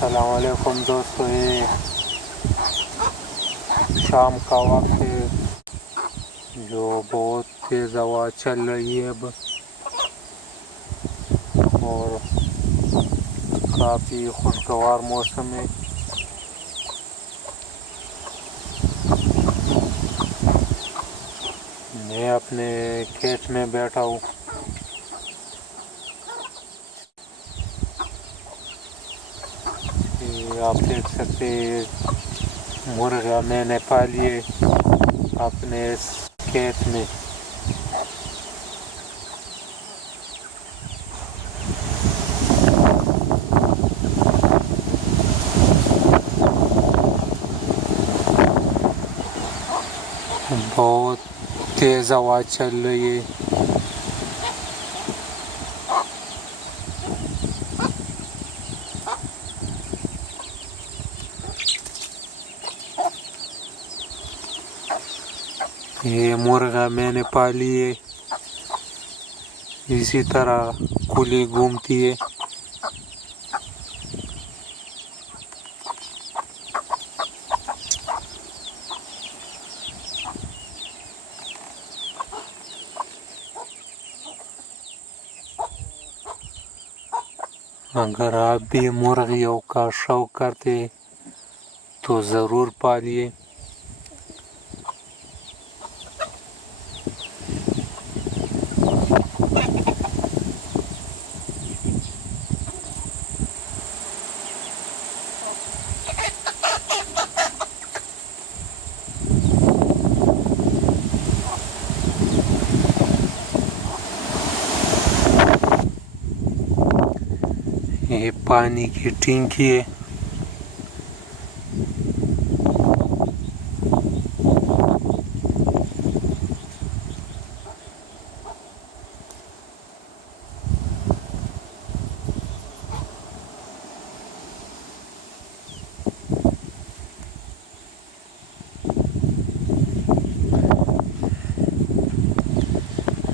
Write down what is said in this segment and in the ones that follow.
अस्सलाम वालेकुम दोस्तों, ये शाम का वक्त है जो बहुत तेज़ हवा चल रही है अब और काफ़ी खुशगवार मौसम है। मैं अपने खेत में बैठा हूँ। आप देख सकते हैं मुर्गा मैंने पाली है अपने इस खेत में। बहुत तेज़ हवा चल रही है। ये मुर्गा मैंने पाली है, इसी तरह खुली घूमती है। अगर आप भी मुर्गियों का शौक करते तो ज़रूर पालिए। ये पानी की टंकी है।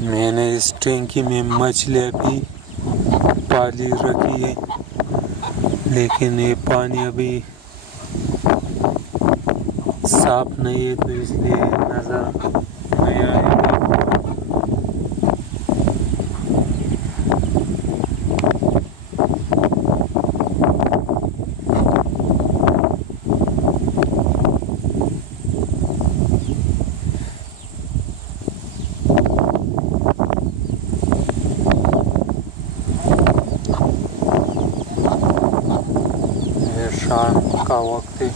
मैंने इस टंकी में मछलियाँ भी पाली रखी है, लेकिन ये पानी अभी साफ नहीं है तो इसलिए नज़र नहीं आएगा। शाम का वक्त है।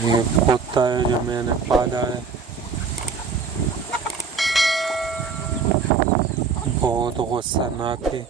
ये कुत्ता है जो मैंने पाला है, बहुत गुस्सानाक है।